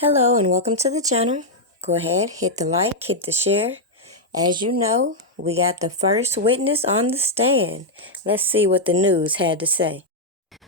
Hello and welcome to the channel. Go ahead, hit the like, hit the share. As you know, we got the first witness on the stand. Let's see what the news had to say.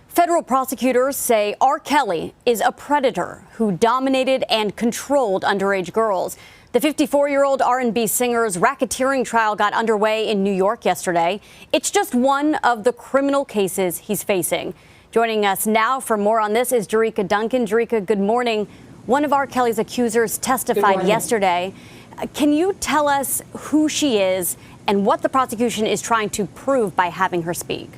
Federal prosecutors say R. Kelly is a predator who dominated and controlled underage girls. The 54-year-old R&B singer's racketeering trial got underway in New York yesterday. It's just one of the criminal cases he's facing. Joining us now for more on this is Jerhonda Duncan. Jerhonda, good morning. One of R. Kelly's accusers testified yesterday. Can you tell us who she is and what the prosecution is trying to prove by having her speak?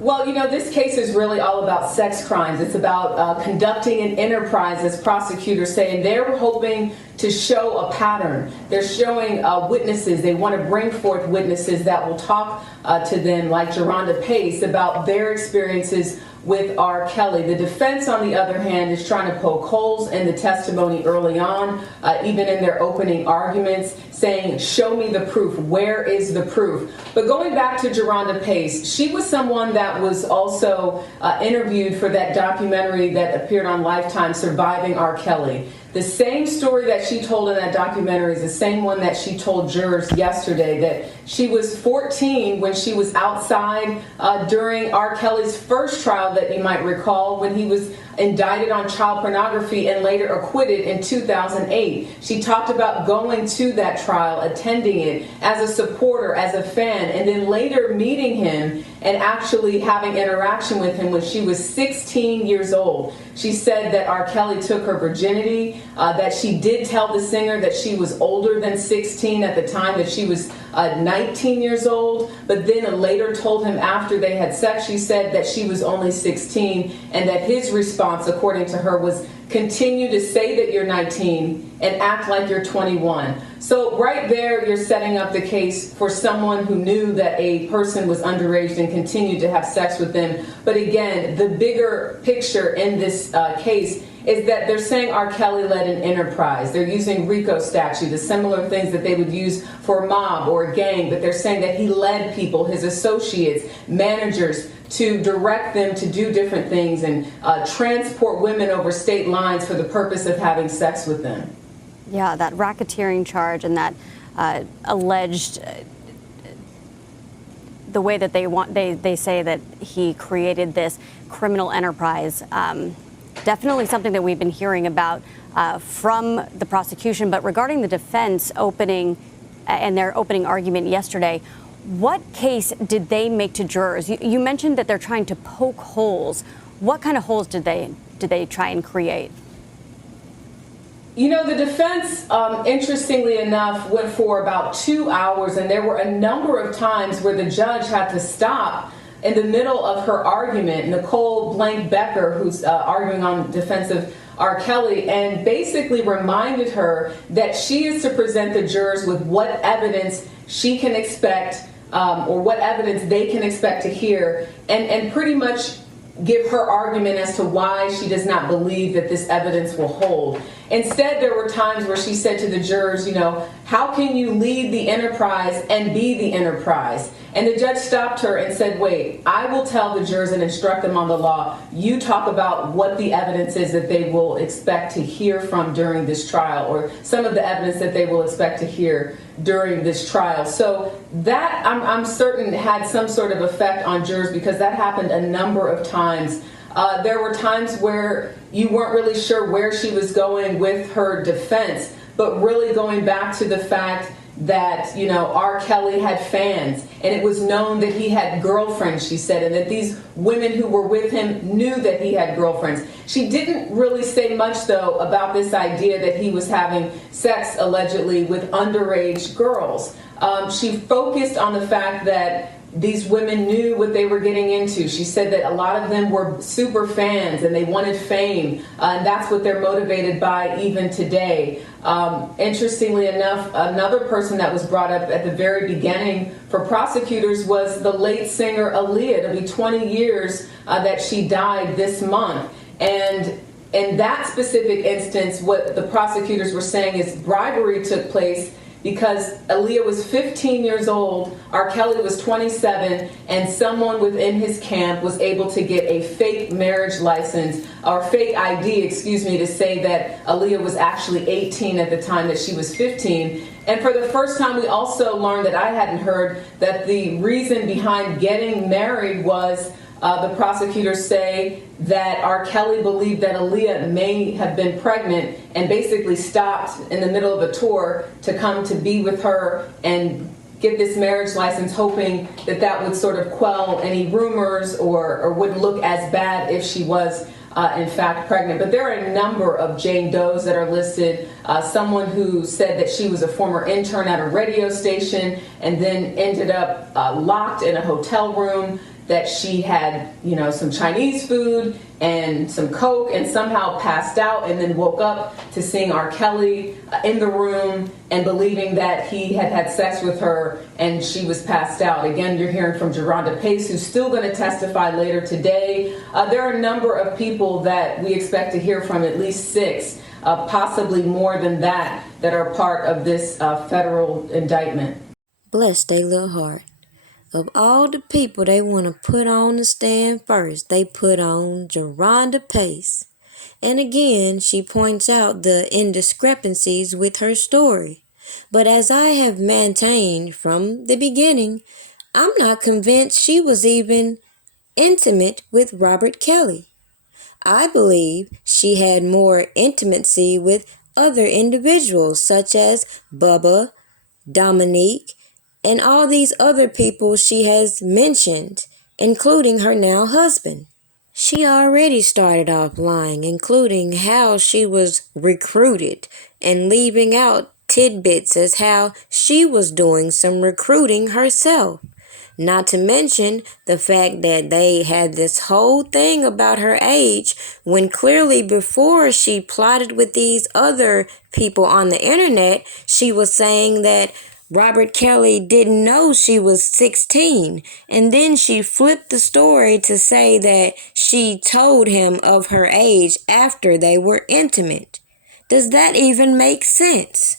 Well, you know, this case is really all about sex crimes. It's about conducting an enterprise, as prosecutors say, and they're hoping to show a pattern. They're showing witnesses. They want to bring forth witnesses that will talk to them, like Jerhonda Pace, about their experiences with R. Kelly. The defense, on the other hand, is trying to poke holes in the testimony early on, even in their opening arguments, saying, show me the proof. Where is the proof? But going back to Jerhonda Pace, she was someone that was also interviewed for that documentary that appeared on Lifetime, Surviving R. Kelly. The same story that she told in that documentary is the same one that she told jurors yesterday, that she was 14 when she was outside during R. Kelly's first trial that you might recall, when he was indicted on child pornography and later acquitted in 2008. She talked about going to that trial, attending it as a supporter, as a fan, and then later meeting him and actually having interaction with him when she was 16 years old. She said that R. Kelly took her virginity, that she did tell the singer that she was older than 16 at the time, that she was 19 years old, but then later told him after they had sex, she said that she was only 16, and that his response, according to her, was continue to say that you're 19 and act like you're 21. So right there, you're setting up the case for someone who knew that a person was underage and continued to have sex with them. But again, the bigger picture in this case is that they're saying R. Kelly led an enterprise. They're using RICO statute, the similar things that they would use for a mob or a gang, but they're saying that he led people, his associates, managers, to direct them to do different things and transport women over state lines for the purpose of having sex with them. Yeah, that racketeering charge and that alleged the way that they say that he created this criminal enterprise. Definitely something that we've been hearing about from the prosecution. But regarding the defense opening and their opening argument yesterday, what case did they make to jurors? You mentioned that they're trying to poke holes. What kind of holes did they try and create? You know, the defense, interestingly enough, went for about 2 hours, and there were a number of times where the judge had to stop in the middle of her argument, Nicole Blank Becker, who's arguing on defense of R. Kelly, and basically reminded her that she is to present the jurors with what evidence she can expect or what evidence they can expect to hear, and pretty much give her argument as to why she does not believe that this evidence will hold. Instead, there were times where she said to the jurors, you know, how can you lead the enterprise and be the enterprise? And the judge stopped her and said, wait, I will tell the jurors and instruct them on the law. You talk about what the evidence is that they will expect to hear from during this trial, or some of the evidence that they will expect to hear during this trial. So that, I'm certain, had some sort of effect on jurors, because that happened a number of times. There were times where you weren't really sure where she was going with her defense, but really going back to the fact that, you know, R. Kelly had fans, and it was known that he had girlfriends, she said, and that these women who were with him knew that he had girlfriends. She didn't really say much, though, about this idea that he was having sex, allegedly, with underage girls. She focused on the fact that these women knew what they were getting into. She said that a lot of them were super fans and they wanted fame, and that's what they're motivated by even today. Interestingly enough, another person that was brought up at the very beginning for prosecutors was the late singer Aaliyah. It'll be 20 years that she died this month. And in that specific instance, what the prosecutors were saying is bribery took place, because Aaliyah was 15 years old, R. Kelly was 27, and someone within his camp was able to get a fake marriage license, or fake ID, excuse me, to say that Aaliyah was actually 18 at the time that she was 15. And for the first time, we also learned, that I hadn't heard, that the reason behind getting married was the prosecutors say that R. Kelly believed that Aaliyah may have been pregnant and basically stopped in the middle of a tour to come to be with her and get this marriage license, hoping that that would sort of quell any rumors or wouldn't look as bad if she was in fact pregnant. But there are a number of Jane Does that are listed. Someone who said that she was a former intern at a radio station and then ended up locked in a hotel room, that she had, some Chinese food and some Coke and somehow passed out and then woke up to seeing R. Kelly in the room and believing that he had had sex with her and she was passed out. Again, you're hearing from Jerhonda Pace, who's still going to testify later today. There are a number of people that we expect to hear from, at least 6, possibly more than that are part of this federal indictment. Bless their little heart. Of all the people they want to put on the stand first, they put on Jerhonda Pace. And again, she points out the indiscrepancies with her story. But as I have maintained from the beginning, I'm not convinced she was even intimate with Robert Kelly. I believe she had more intimacy with other individuals such as Bubba, Dominique, and all these other people she has mentioned, including her now husband. She already started off lying, including how she was recruited and leaving out tidbits as how she was doing some recruiting herself. Not to mention the fact that they had this whole thing about her age when clearly before she plotted with these other people on the internet, she was saying that Robert Kelly didn't know she was 16, and then she flipped the story to say that she told him of her age after they were intimate. Does that even make sense?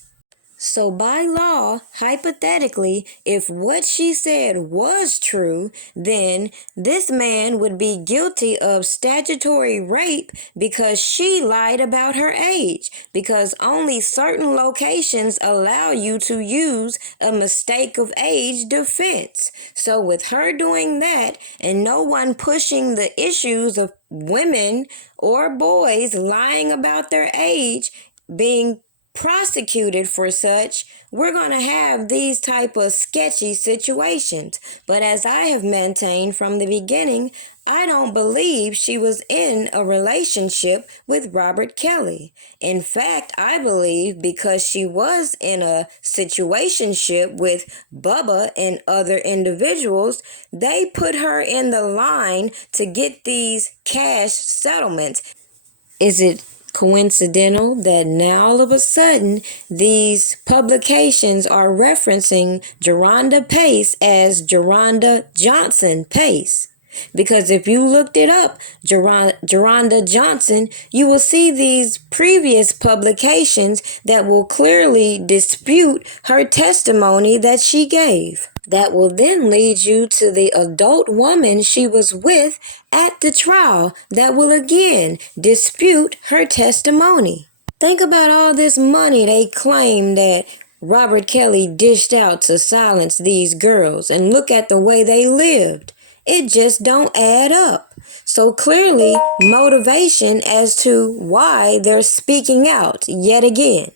So by law, hypothetically, if what she said was true, then this man would be guilty of statutory rape because she lied about her age, because only certain locations allow you to use a mistake of age defense. So with her doing that and no one pushing the issues of women or boys lying about their age being prosecuted for such, we're going to have these type of sketchy situations. But as I have maintained from the beginning, I don't believe she was in a relationship with Robert Kelly. In fact, I believe because she was in a situationship with Bubba and other individuals, they put her in the line to get these cash settlements. Is it coincidental that now all of a sudden these publications are referencing Jerhonda Pace as Jerhonda Johnson Pace? Because if you looked it up, Jerhonda Johnson, you will see these previous publications that will clearly dispute her testimony that she gave. That will then lead you to the adult woman she was with at the trial that will again dispute her testimony. Think about all this money they claim that Robert Kelly dished out to silence these girls, and look at the way they lived. It just don't add up. So clearly, motivation as to why they're speaking out yet again.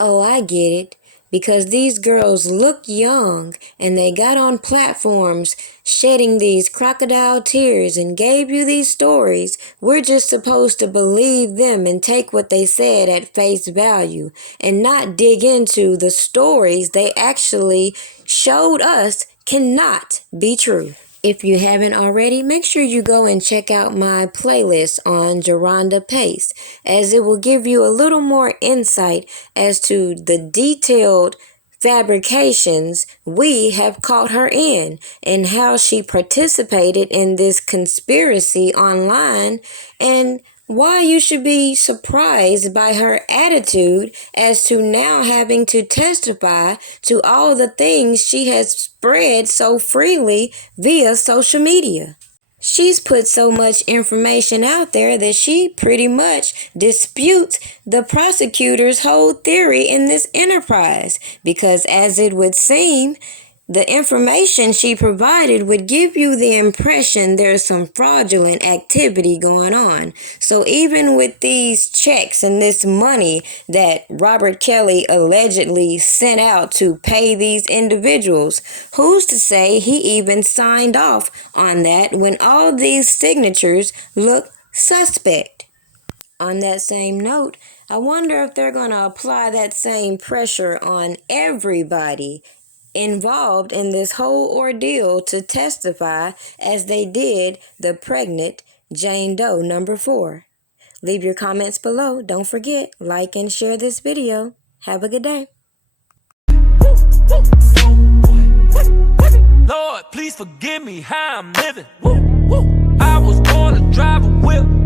Oh, I get it. Because these girls look young and they got on platforms shedding these crocodile tears and gave you these stories. We're just supposed to believe them and take what they said at face value and not dig into the stories they actually showed us cannot be true. If you haven't already, make sure you go and check out my playlist on Jerhonda Pace, as it will give you a little more insight as to the detailed fabrications we have caught her in and how she participated in this conspiracy online and why you should be surprised by her attitude as to now having to testify to all the things she has spread so freely via social media. She's put so much information out there that she pretty much disputes the prosecutor's whole theory in this enterprise, because as it would seem, the information she provided would give you the impression there's some fraudulent activity going on. So even with these checks and this money that Robert Kelly allegedly sent out to pay these individuals, who's to say he even signed off on that when all these signatures look suspect? On that same note, I wonder if they're going to apply that same pressure on everybody involved in this whole ordeal to testify as they did the pregnant Jane Doe number 4. Leave your comments below. Don't forget, like and share this video. Have a good day. Lord, please forgive me how I'm living. I was born to drive a whip.